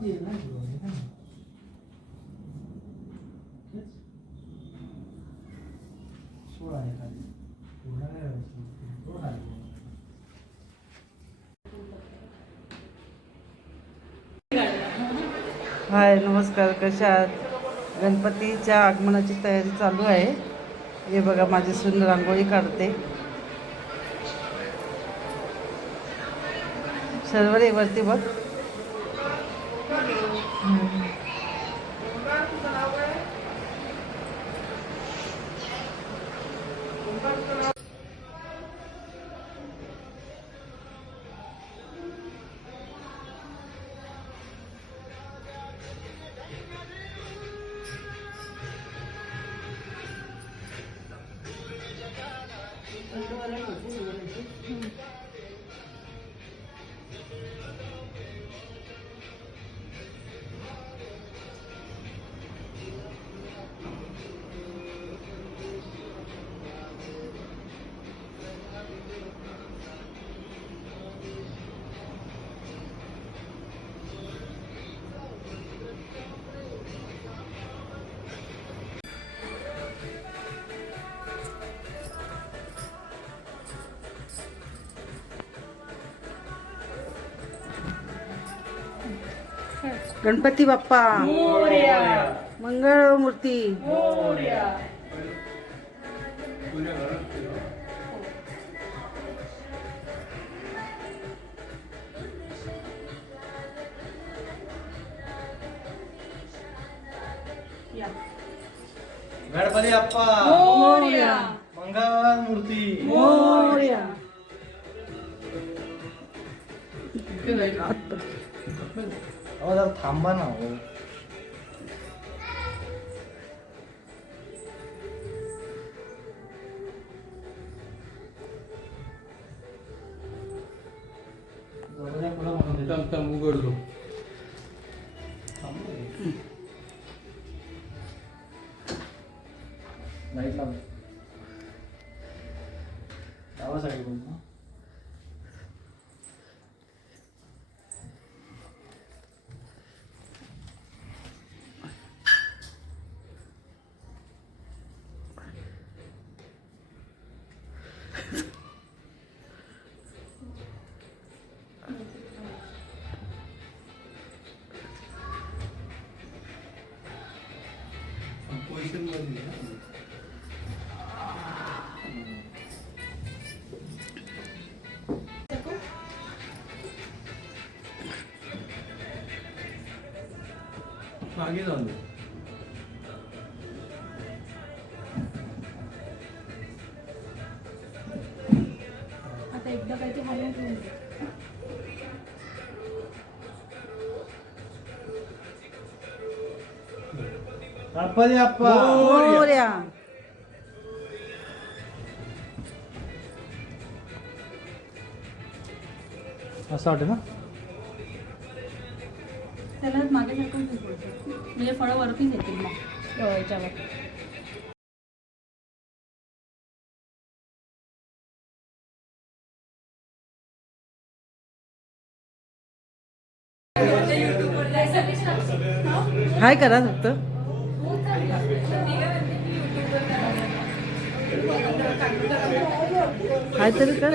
मध्ये नाही बरोबर आहे ना? तेच. सोळा आहे खाली पूर्ण नाही व्हायचं. हाय नमस्कार कशा आहात गणपतीच्या आगमनाची तयारी चालू आहे हे बघा माझी सून रांगोळी काढते सर्वरे वरती बघ गणपती बाप्पा. मंगळ मूर्ती गणपती बाप्पा. मोरया. मंगळ मूर्ती मोरया अहो जरा थांबा ना हो दरवाजा खुला म्हणून देतो. थांब थांब उघडलो थांबू. लाईट लाव गावासाठी बोलतो मागे जाऊन दे. आता एकदा काय ते हलवून ठेवून दे. मोरया. असं वाटतं ना? त्याला मागे सरकून ठेव म्हणजे फळं वरती येतील मग हो, याच्यावर. हाय करा फक्त. हाय तरी कर.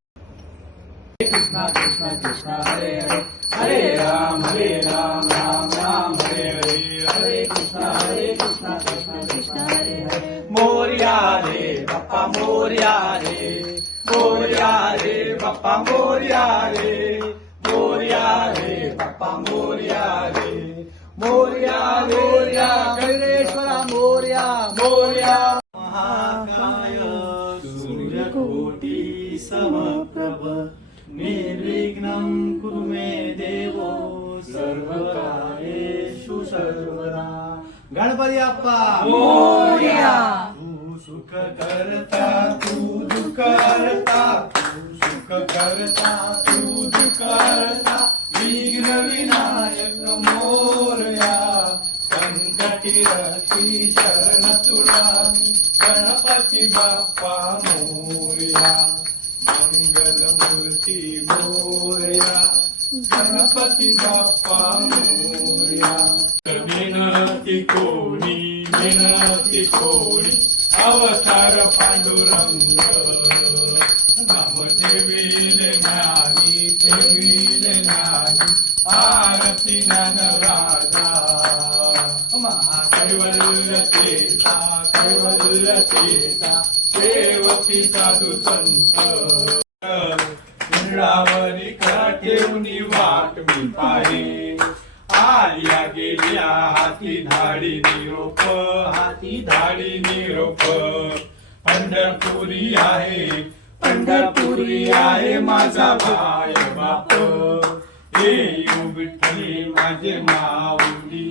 माणूस मोर्या रे बाप्पा मोर्या रे मोर्या रे बाप्पा मोर्या रे मोर्या रे बाप्पा मोर्या रे मोर्या मोर्या गणेश्वरा मोर्या मोर्या महाकाय सूर्यकोटी सम निर्विघ्नं कुरु मे देवो सर्वकार्ये सर्वदा। गणपती बाप्पा तू सुख करता तू दुःख करता। तू सुख करता तू दुःख करता। विघ्न विनायक मोरया। संकटी रती शरण तुला। गणपती बाप्पा मोरया। मंगलमूर्ती मोर्या गणपती बाप्पा मोर्या. विनती कोणी विनती कोणी अवतार पांडुरंग. नाम ठेविले ज्ञानी ठेविले ज्ञानी आरती ज्ञान राजा कैवल्यतेचा कैवल्यतेचा सेवकी साधू संत वाट मी पाहे. आल्या गेल्या हाती धाडी निरोप हाती धाडी निरोप. पंढरपुरी आहे पंढरपुरी आहे माझा भाय बाप. हे माझे माऊली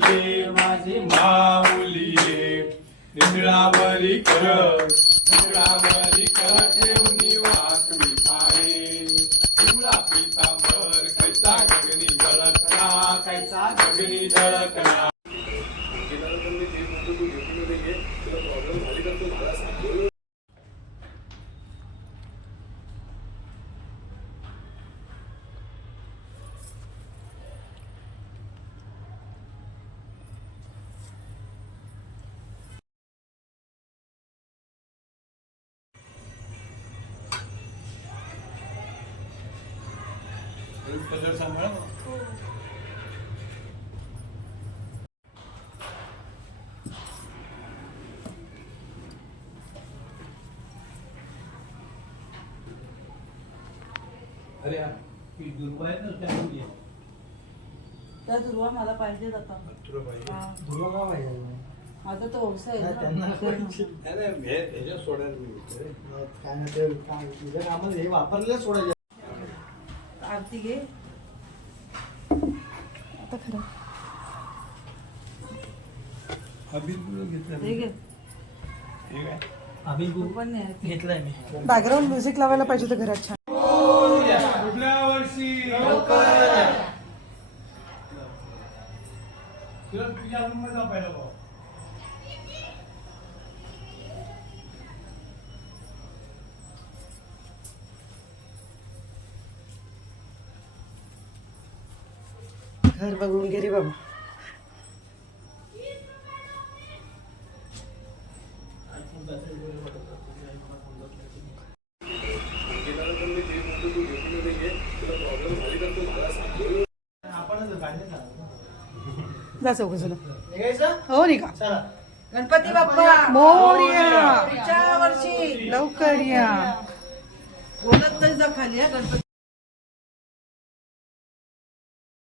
माझे माऊली ये कर निंगळावरी कर ठेवणी वाट मी पितांबर कैसा गगनी जळकना कैसा गगनी जळकना अरे यार, ती दुर्वा आहे ना त्या मुली आहे. त्या दुर्वा मला पाहिजे आता तुला पाहिजे हा. दुर्वा का पाहिजे माझा तो व्यवसाय आहे ना. त्यांना पाहिजे. नाही, नाही, हे- ह्याच्यात सोडायला मी. काय नाही ते तुझ्या कामात हे वापरलेलं सोडायचे आरती घे आता खरं. हे बॅकग्राऊंड म्युझिक लावायला पाहिजे होतं घरात छान. कुठल्या वर्षी घर बघून घे रे बाबा. जा निघायचं हो निघा. गणपती बाप्पा. मोरया. पुढच्या वर्षी लवकर या. बोलत तरी जा खाली गणपती.